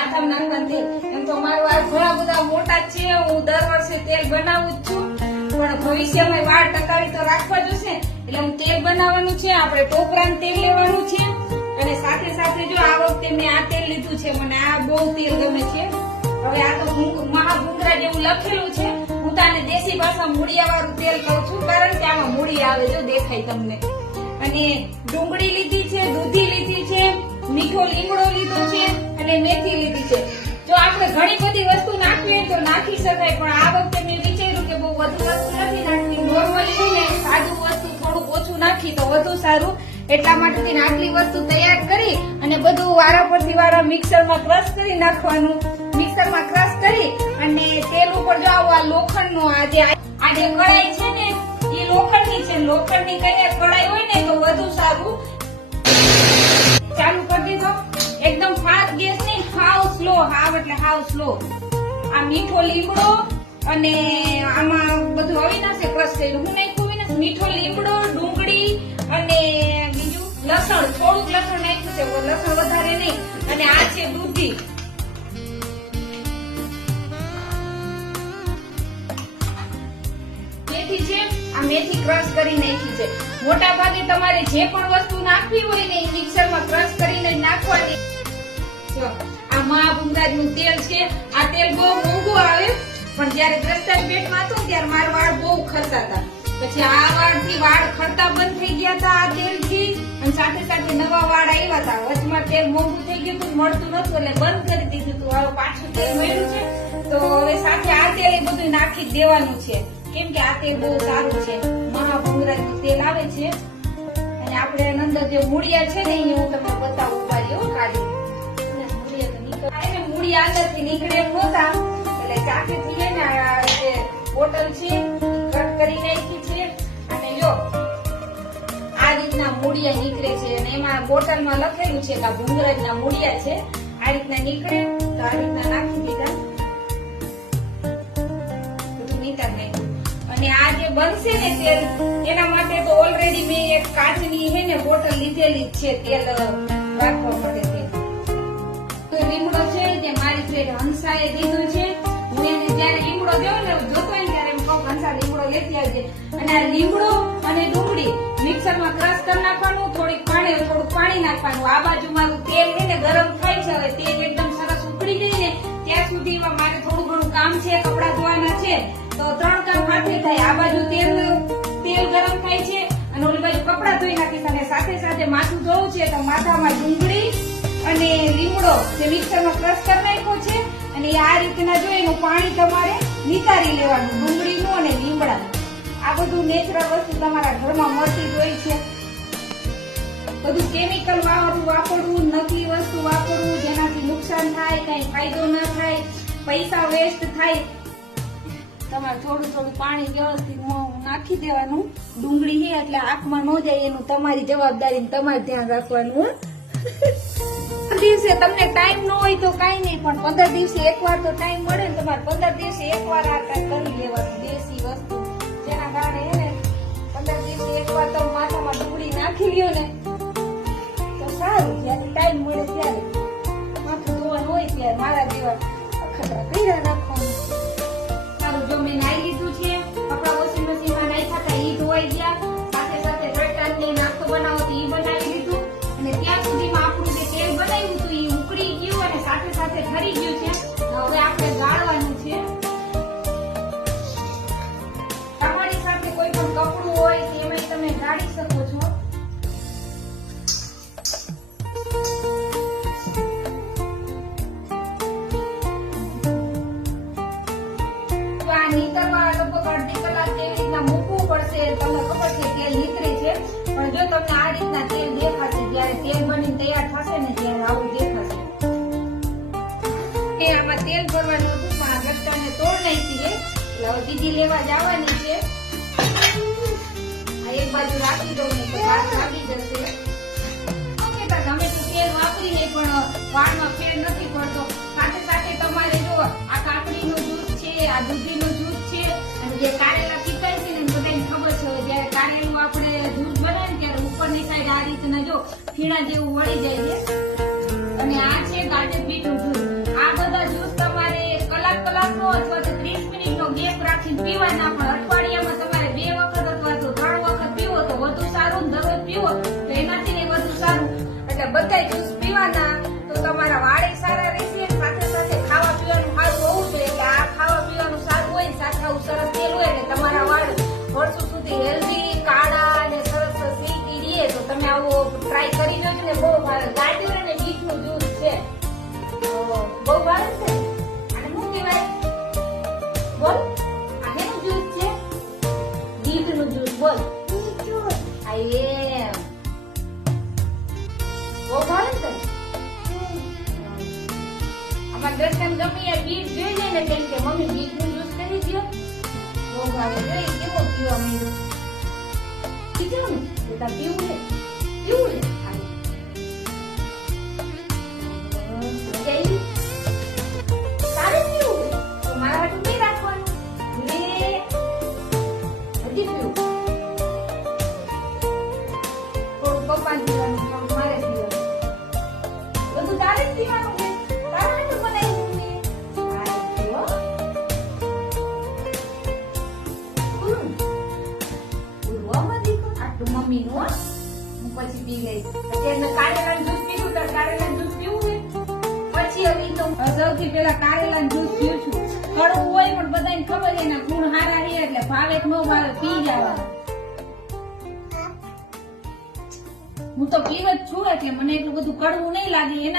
માથામાં નાખવાનું તેલ. એમ તો મારું વાળ ઘણા બધા મોટા છે, હું દર વર્ષે તેલ બનાવું જ છું, પણ ભવિષ્યમાં વાળ ટકાવી તો રાખવા જોશે એટલે હું તેલ બનાવવાનું છે. આપણે ટોપરાનું તેલ લેવાનું છે અને સાથે સાથે જો આ વખતે મેં આ તેલ લીધું છે, મને આ બહુ તેલ ગમે છે. હવે આ તો મહાભૂંગરા જેવું લખેલું છે, હું તો આને દેશી ભાષામાં મૂળિયા વાળું તેલ કહું છું, કારણ કે આમાં મૂળી આવે જો દેખાય તમને. અને ડુંગળી લીધી છે, દૂધી લીધી છે, મીઠો લીમડો લીધો છે અને મેથી લીધી છે. જો આપણે ઘણી બધી વસ્તુ નાખવી હોય તો નાખી શકાય, પણ આ વખતે મેં વિચાર્યું કે બહુ વધુ વસ્તુ નથી નાખવી, નોર્મલી છે ને સાદું વસ્તુ થોડુંક ઓછું નાખી તો વધુ સારું. એટલા માટે આટલી વસ્તુ તૈયાર કરી અને બધું વારા પરથી વારા મિક્સરમાં ક્રશ કરી નાખવાનું. મિક્સરમાં ક્રશ કરી અને તેલ ઉપર જો આવા લોખંડનો આ જે કડાઈ છે ને એ લોખંડની છે, લોખંડની કડાઈ હોય ને તો વધુ સારું. ચાલુ કરી દીધો, એકદમ ફાસ્ટ ગેસ નહીં, હાવ સ્લો, હાવ એટલે હાવ સ્લો. આ મીઠો લીમડો અને આમાં બધું અવિનાશે ક્રશ કર્યું, હું નાખ્યું અવિનાશ મીઠો લીમડો, ડુંગળી અને બીજું લસણ, થોડુંક લસણ નાખ્યું છે, લસણ વધારે નહીં. અને આ છે દૂધી. મેથી છે, આ મેથી ક્રશ કરી નાખી છે. મોટા ભાગે તમારે જે પણ વસ્તુ નાખવી હોય ને એ મિક્સરમાં ક્રશ કરીને નાખવાની. જો આ મહાભૂંગરાજનું તેલ છે, આ તેલ બહુ મોંઘું આવે, પણ જયારે દ્રષ્ટાન પેટમાં હતું ત્યારે મારા વાળ બહુ ખરતા હતા. પછી આ વાળથી વાળ ખરતા બંધ થઈ ગયા હતા આ તેલથી, અને સાથે સાથે નવા વાળ આવ્યા હતા. વચમાં તેલ મોંઘું થઈ ગયું હતું, મળતું નતું એટલે બંધ કરી દીધું હતું. હવે પાછું તેલ મળ્યું છે તો હવે સાથે આ તેલ એ બધું નાખી દેવાનું છે, કેમ કે આ તેલ બહુ સારું છે. મહાભૂંગરાજનું તેલ આવે છે. અને આપણે અંદર જે મૂળિયા છે ને એ હું તમને બતાવું પાડી કાઢી. મૂળિયા અંદરથી નીકળે એમ નહોતા એટલે ચાકીથી છે ને આ જે બોટલ છે કટ કરી નાખી છે. અને જો આ રીતના મૂળિયા નીકળે છે અને એમાં બોટલમાં લખેલું છે કે આ ભૂંગરાજના મૂળિયા છે. આ રીતના નીકળે તો આ રીતના નાખી દીધા, બધું નીકળ નાખ્યું. અને આ જે બનશે ને તેલ એના માટે તો ઓલરેડી મેં એક કાચની છે ને બોટલ લીધેલી જ છે તેલ રાખવા માટે. લીમડો છે જે મારી ફ્રેન્ડ હંસાએ દીધું છે, હું એને જયારે લીમડો દેવો ને જોતો હોય ને ત્યારે એમ કહું હંસા લીમડો લેતી આવજે. અને આ લીમડો અને ડુંગળી મિક્સરમાં ક્રશ કરી નાખવાનું, થોડુંક પાણી નાખવાનું. આ બાજુ મારું તેલ છે ને ગરમ થાય છે, હવે તેલ એકદમ સરસ ઉકળી જાય ને ત્યાં સુધી મારે થોડું ઘણું કામ છે, કપડા ધોવાના છે, તો 3 કામ હાથે થાય. આ બાજુ તેલ ગરમ થાય છે અને ઓલી બાજુ કપડા ધોઈ નાખીશ. અને સાથે સાથે માથું ધોવું છે તો માથામાં ડુંગળી અને લીમડો જે મિક્સરમાં ક્રશ કરી નાખ્યો છે અને આ રીતના જો એનું પાણી તમારે નિતારી લેવાનું, ડુંગળીનું અને લીમડાનું. આ બધું નેચરલ વસ્તુ તમારા ઘરમાં મળતી જ હોય છે. બધું કેમિકલ વાળું વાપરવું, નકલી વસ્તુ વાપરવું જેનાથી નુકસાન થાય, કઈ ફાયદો ન થાય, પૈસા વેસ્ટ થાય. તમારે થોડું પાણી વ્યવસ્થિત નાખી દેવાનું. ડુંગળી છે એટલે આંખમાં ન જાય એનું તમારી જવાબદારી, તમારે ધ્યાન રાખવાનું. દિવસે તમને ટાઈમ ન હોય તો કઈ નહીં, પણ 15 દિવસે એકવાર તો ટાઈમ મળે ને તમારે 15 દિવસે એકવાર આ કઈ કરી લેવાનું દેશી વસ્તુ, જેના કારણે હે ને 15 દિવસે એકવાર તો માથામાં ડુંગળી નાખી લ્યો ને તો સારું. જયારે ટાઈમ મળે ત્યારે માથું ધોવાનું હોય ત્યારે મારા જેવા અખતરા કર્યા રાખવાનું. સારું, જો મેં નાઈ લીધું છે, કપડા વોશિંગ મશીનમાં નાખ્યા હતા ઈ ધોવાઈ ગયા, સાથે સાથે દ્રષ્ટાનની નાસ્તો બનાવો તો ઈ બનાવી લીધું. અને ત્યાં સુધીમાં આપણું જે તેલ બનાવ્યું હતું એ ઉકળી ગયું અને સાથે સાથે ઠરી ગયું છે. હવે આપણે ગાળવાનું છે. તમારી સાથે કોઈ પણ કપડું હોય તેમાં તમે ગાળી શકો છો. આ નીતરવા લગભગ અડધી કલાક એવી રીતના મૂકવું પડશે. તમને ખબર છે તેલ નીકળે છે, પણ જો તમને આ રીતના તેલ દેખાશે, જયારે તેલ બનીને તૈયાર થશે ને ત્યારે આવું દેખાશે. આમાં તેલ ભરવાનું હતું પણ આ ગટ્ટાને તોડ નાખી છે એટલે હવે બીજી લેવા જવાની છે. આ એક બાજુ રાખી દઉં ને તો વાત લાગી જશે. ઓકે, ગમે તો તેલ વાપરી લે પણ વાળમાં ફેર નથી પડતો. સાથે સાથે તમારે જો આ કાકડીનું જૂસ છે, આ દૂધીનું જૂસ છે અને જે કારેલા પીકાય છે ને બધાને ખબર છે. જયારે કારેલું આપણે જૂસ બનાવે ત્યારે ઉપરની સાઈડ આ રીતના જો ફીણા જેવું વળી જાય છે. અને આ છે ગાજર બીટનું જૂસ. પીવાના, પણ અઠવાડિયામાં તમારે 2 વખત અથવા તો 3 વખત પીવો તો વધુ સારું, ને દરરોજ પીવો તો એનાથી ને વધુ સારું. એટલે બધાય જ્યુસ પીવાના તો તમારા વાળ ય સારા રહેશે, સાથે સાથે ખાવા પીવાનું સારું હોવું જોઈએ. એટલે આ ખાવા પીવાનું સારું હોય ને સાથે આવું સરસ તેલ હોય એટલે તમારા વાળ વર્ષો સુધી હેલ્ધી, કાળા અને સરસ સિલ્કી રહે. તો તમે આવો ટ્રાય કરી જોજો ને, બહુ ભાવે. ગાજર અને બીટનું જ્યુસ છે, બહુ ભાવે છે. આને શું કહેવાય બોલ? આ શેનું જ્યુસ છે? બીટનું જ્યુસ. બોલ. આઈ એમ. બહુ ભાવે છે. આમાં દર્શન ગમી બીટ જોઈ લે ને કેમ કે મમ્મી બીટનું જ્યુસ કરી દો. બહુ ભાવે. જોઈ કેવો પીવા માંડ્યો. પીધું ને બેટા? પીવું લે, પીવું લે. તારે પીવું તો મારા હાટું નહીં રાખવાનું. લે હજી પીવું. થોડું પપ્પાને પીવાનું, થોડું મારે પીવાનું. બધું તારે જ પીવાનું છે. તારા હાટું બનાવ્યું છે. તારે પીવો. પૂરવામાં દીધું આટલું મમ્મીનું. હો હું પછી પી લઈશ. અત્યારે કારેલાનું જ્યુસ પીવું તો કારેલાનું જ્યુસ પીવું ને પછી હવે તો સૌથી પેલા કારેલાનું જ્યુસ પીવું છું. કડવું હોય પણ બધાને ખબર છે એના ગુણ સારા રહે એટલે ભાવે કે ન ભાવે પી જવાનું. હું તો પીવ જ છું એટલે મને એટલું બધું કડવું નહીં લાગે. એના